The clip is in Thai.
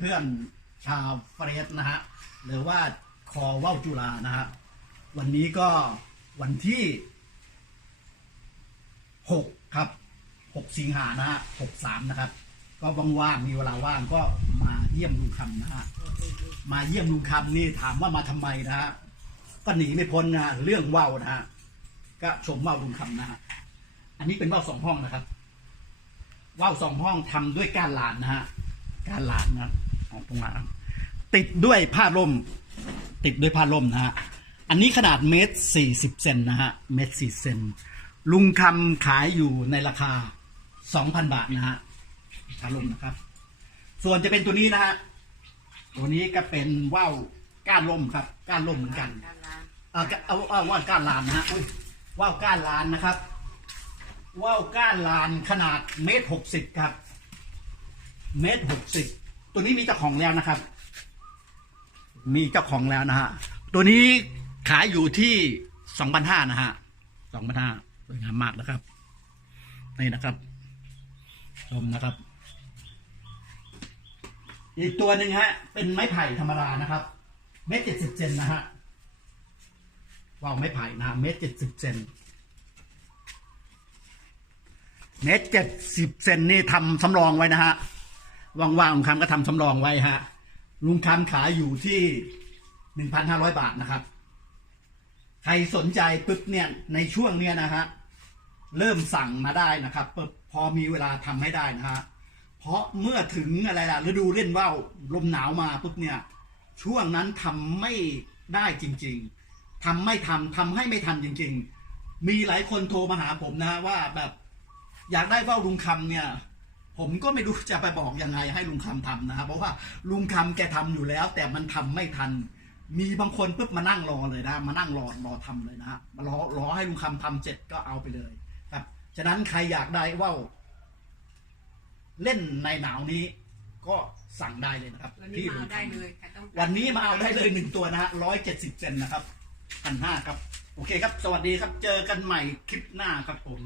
เพื่อนๆชาวเฟรสนะฮะหรือว่าคอว่าวจุฬานะฮะวันนี้ก็วันที่หกครับหกสิงหานะฮะหกสามนะครับ ก็ว่างๆมีเวลาว่างก็มาเยี่ยมลุงคำนะฮะมาเยี่ยมลุงคำนี่ถามว่ามาทำไมนะฮะก็หนีไม่พ้นนะเรื่องว่าวนะฮะก็ชมว่าวลุงคำนะฮะอันนี้เป็นว่าวสองห้องนะครับว่าวสองห้องทำด้วยก้านลานนะฮะ ก้านลานนะครับของตรงนั้นติดด้วยผ้าร่ม ติดด้วยผ้าร่มนะฮะอันนี้ขนาดเมตรสี่สิบเซนนะฮะเมตรสี่เซนลุงคำขายอยู่ในราคาสองพันบาทนะฮะผ้าร่มนะครับ ส่วนจะเป็นตัวนี้นะฮะตัวนี้ก็เป็นว่าวก้านร่มครับ ก้านร่มเหมือนกันเอาเอาเอาว่าวก้านลานนะฮะอุ๊ยว่าวก้านลานนะครับว่าวก้านลานขนาดเมตรหกสิบครับ เมตรหกสิบตัวนี้มีเจ้าของแล้วนะครับ มีเจ้าของแล้วนะฮะตัวนี้ขายอยู่ที่สองพันห้านะฮะสองพันห้าสวยงามมากนะครับ นี่นะครับ ชมนะครับ อีกตัวหนึ่งฮะ เป็นไม้ไผ่ธรรมดานะครับ เมตรเจ็ดสิบเซนนะฮะว่าวไม้ไผ่นะฮะเมตรเจ็ดสิบเซนเมตรเจ็ดสิบเซนนี่ทำสำรองไว้นะฮะ ว่างๆลุงคำก็ทำสำรองไว้ฮะ ลุงคำขายอยู่ที่หนึ่งพันห้าร้อยบาทนะครับ ใครสนใจปึ๊บเนี่ยในช่วงเนี้ยนะฮะเริ่มสั่งมาได้นะครับปึ๊บพอมีเวลาทำให้ได้นะฮะเพราะเมื่อถึงอะไรล่ะฤดูเล่นว่าวลมหนาวมาปุ๊บเนี่ย ช่วงนั้นทำไม่ได้จริง ๆทำไม่ทันทำให้ไม่ทันจริง ๆ มีหลายคนโทรมาหาผมนะว่าแบบอยากได้ว่าวลุงคำเนี่ย ผมก็ไม่รู้จะไปบอกยังไงให้ลุงคำทำนะครับ เพราะว่าลุงคำแกทำอยู่แล้ว แต่มันทำไม่ทัน มีบางคนปุ๊บมานั่งรอเลยนะ มานั่งรอรอทำเลยนะฮะมารอรอให้ลุงคำทำเสร็จก็เอาไปเลย ครับ ฉะนั้นใครอยากได้ว่าวเล่นในหนาวนี้ ก็สั่งได้เลยนะครับวันนี้ที่มาลุงเอาได้คำเลยค่ะต้องวันนี้มาเอาได้เลยหนึ่งตัวนะฮะร้อยเจ็ดสิบเซนนะครับพันห้าครับ โอเคครับ สวัสดีครับ เจอกันใหม่คลิปหน้าครับผม